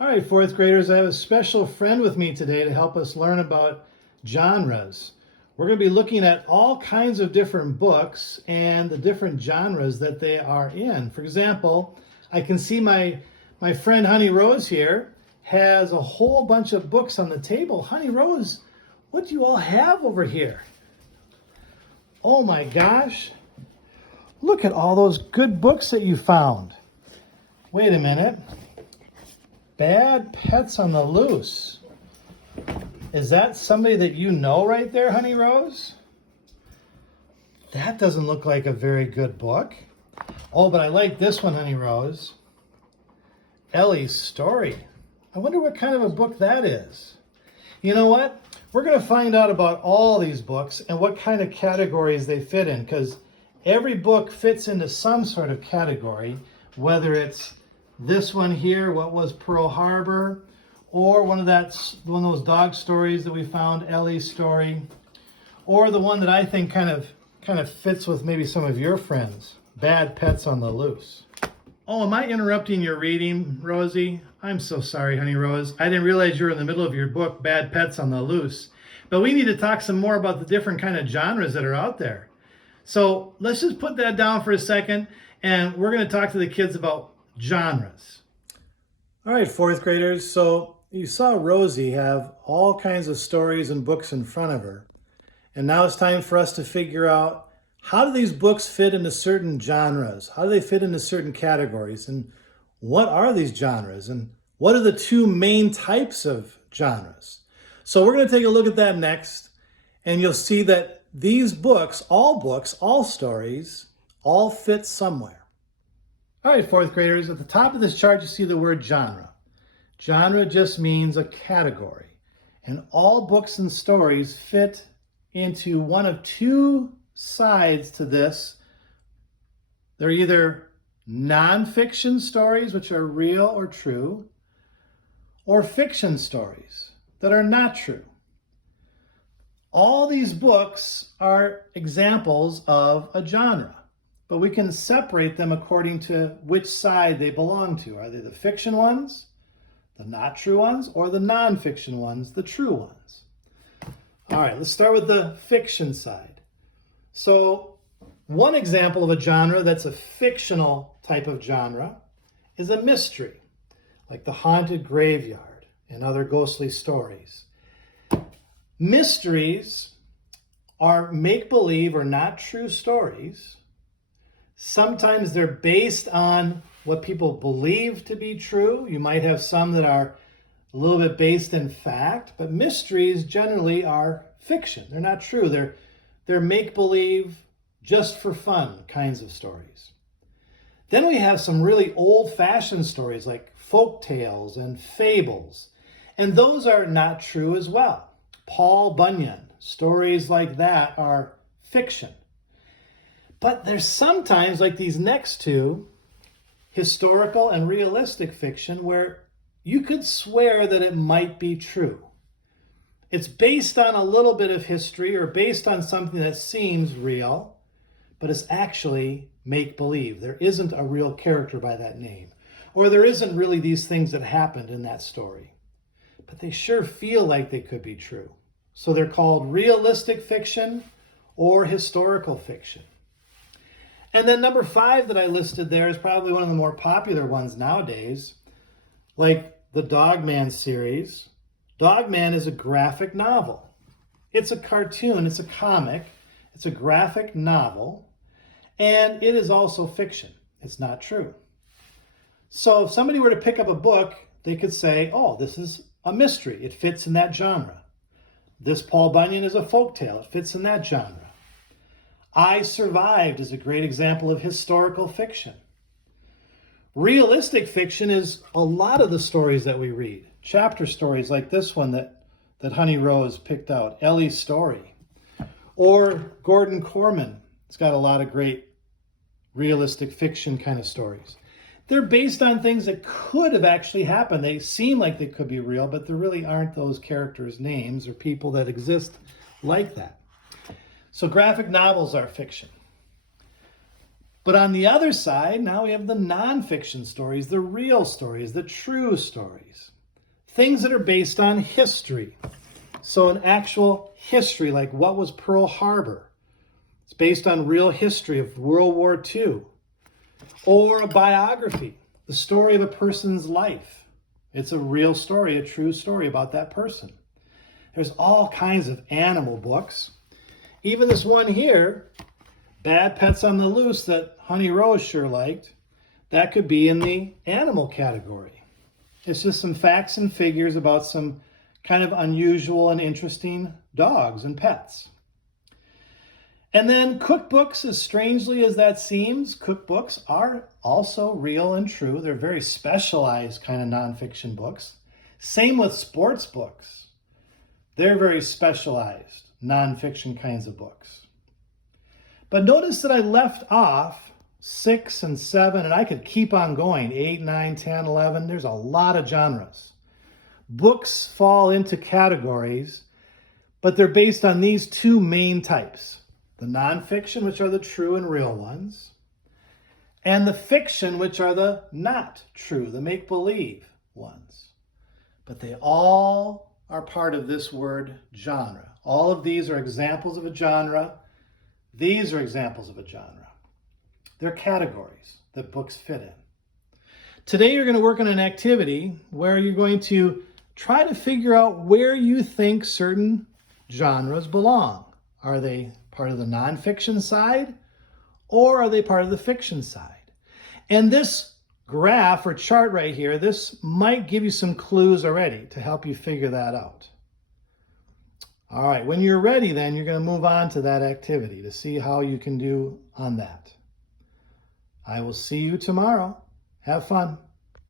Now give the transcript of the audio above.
All right, fourth graders, I have a special friend with me today to help us learn about genres. We're going to be looking at all kinds of different books and the different genres that they are in. For example, I can see my friend Honey Rose here has a whole bunch of books on the table. Honey Rose, what do you all have over here? Oh my gosh, look at all those good books that you found. Wait a minute. Bad Pets on the Loose. Is that somebody that you know right there, Honey Rose? That doesn't look like a very good book. Oh, but I like this one, Honey Rose. Ellie's Story. I wonder what kind of a book that is. You know what? We're going to find out about all these books and what kind of categories they fit in, because every book fits into some sort of category, whether it's this one here, What Was Pearl Harbor, or one of those dog stories that we found, Ellie's Story, or the one that I think kind of fits with maybe some of your friends, Bad Pets on the Loose. Oh, am I interrupting your reading, Rosie? I'm so sorry, Honey Rose. I didn't realize you were in the middle of your book, Bad Pets on the Loose. But we need to talk some more about the different kind of genres that are out there. So let's just put that down for a second, and we're going to talk to the kids about genres. All right, fourth graders. So you saw Rosie have all kinds of stories and books in front of her. And now it's time for us to figure out, how do these books fit into certain genres? How do they fit into certain categories? And what are these genres? And what are the two main types of genres? So we're going to take a look at that next. And you'll see that these books, all stories, all fit somewhere. All right, fourth graders, at the top of this chart, you see the word genre. Genre just means a category. And all books and stories fit into one of two sides to this. They're either nonfiction stories, which are real or true, or fiction stories that are not true. All these books are examples of a genre. But we can separate them according to which side they belong to. Are they the fiction ones, the not true ones, or the nonfiction ones, the true ones? All right, let's start with the fiction side. So one example of a genre that's a fictional type of genre is a mystery, like The Haunted Graveyard and other ghostly stories. Mysteries are make-believe or not true stories. Sometimes they're based on what people believe to be true. You might have some that are a little bit based in fact, but mysteries generally are fiction. They're not true. They're make-believe, just for fun kinds of stories. Then we have some really old-fashioned stories like folk tales and fables, and those are not true as well. Paul Bunyan, stories like that are fiction. But there's sometimes, like these next two, historical and realistic fiction, where you could swear that it might be true. It's based on a little bit of history or based on something that seems real, but it's actually make-believe. There isn't a real character by that name, or there isn't really these things that happened in that story. But they sure feel like they could be true. So they're called realistic fiction or historical fiction. And then number 5 that I listed there is probably one of the more popular ones nowadays, like the Dog Man series. Dog Man is a graphic novel. It's a cartoon, it's a comic, it's a graphic novel, and it is also fiction. It's not true. So if somebody were to pick up a book, they could say, oh, this is a mystery. It fits in that genre. This Paul Bunyan is a folktale. It fits in that genre. I Survived is a great example of historical fiction. Realistic fiction is a lot of the stories that we read. Chapter stories like this one that Honey Rose picked out, Ellie's Story. Or Gordon Corman. It's got a lot of great realistic fiction kind of stories. They're based on things that could have actually happened. They seem like they could be real, but there really aren't those characters' names or people that exist like that. So graphic novels are fiction. But on the other side, now we have the nonfiction stories, the real stories, the true stories. Things that are based on history. So an actual history, like what was Pearl Harbor? It's based on real history of World War II. Or a biography, the story of a person's life. It's a real story, a true story about that person. There's all kinds of animal books. Even this one here, Bad Pets on the Loose, that Honey Rose sure liked, that could be in the animal category. It's just some facts and figures about some kind of unusual and interesting dogs and pets. And then cookbooks, as strangely as that seems, cookbooks are also real and true. They're very specialized kind of nonfiction books. Same with sports books. They're very specialized nonfiction kinds of books. But notice that I left off 6 and 7, and I could keep on going, 8, 9, 10, 11. There's a lot of genres. Books fall into categories, but they're based on these two main types. The nonfiction, which are the true and real ones, and the fiction, which are the not true, the make-believe ones. But they all are part of this word genre. All of these are examples of a genre. These are examples of a genre. They're categories that books fit in. Today you're going to work on an activity where you're going to try to figure out where you think certain genres belong. Are they part of the nonfiction side, or are they part of the fiction side? And this graph or chart right here, this might give you some clues already to help you figure that out. All right, when you're ready, then you're going to move on to that activity to see how you can do on that. I will see you tomorrow. Have fun.